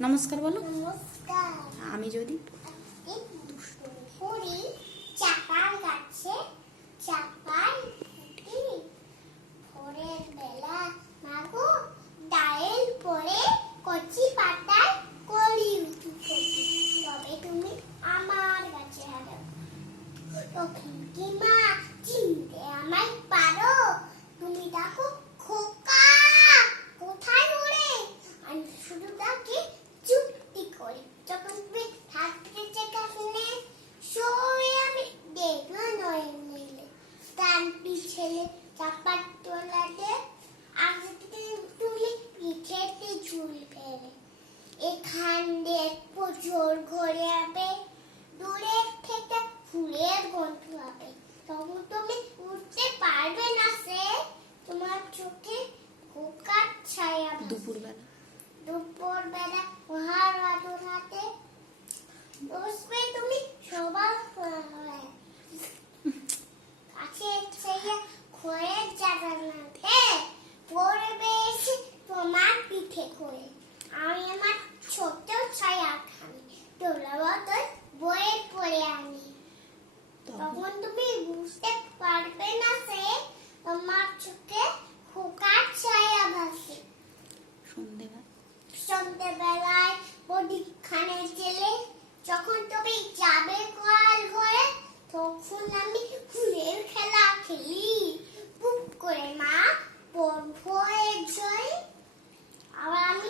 নমস্কার বলো। নমস্কার। আমি যদি পুরি চাপার গাছে চাপার ফুটি ভোরের বেলা মাগো ডায়েল পরে কচি পাতায় কলি উঠি ফুটি তবে তুমি আমার কাছে হারাও তখন কি মা চিনতে আমায় পারো তুমি দেখো খোকা কোথায় ওরে আমি শুধু তাকে চুপটি করি যখন তুমি হাতকে চেকা শুনে সরে আমি দেখলো নয় মিলে তার পিছনে চাপার তোলাতে আগে তুলে পিঠেতে ঝুল ফেলে এখান দিয়ে প্রচুর ঘরে হবে দূরে থেকে ফুলের গন্ধ হবে তখন তুমি উঠতে পারবে না সে তোমার চোখে খোকার ছায়া দুপুরবেলা ওহার আলোর হাতে বসবে তুমি সবার কাছে ছেড়ে খয়ের জানালাতে পড়বে এসে তোমার পিঠে করে আমি আমার ছোট্ট ছায়া খানি তোলা বদল বইয়ের পড়ে আনি তখন তুমি বুঝতে পারবে না সে তোমার চোখে খোকার ছায়া ভাসে সন্ধ্যেবেলায় পরীক্ষানে জেলে যখন তুমি যাবে গোয়াল ঘরে তখন আমি ফুলের খেলা খেলি পুপ করে মা ভয়ে জয় আবার আমি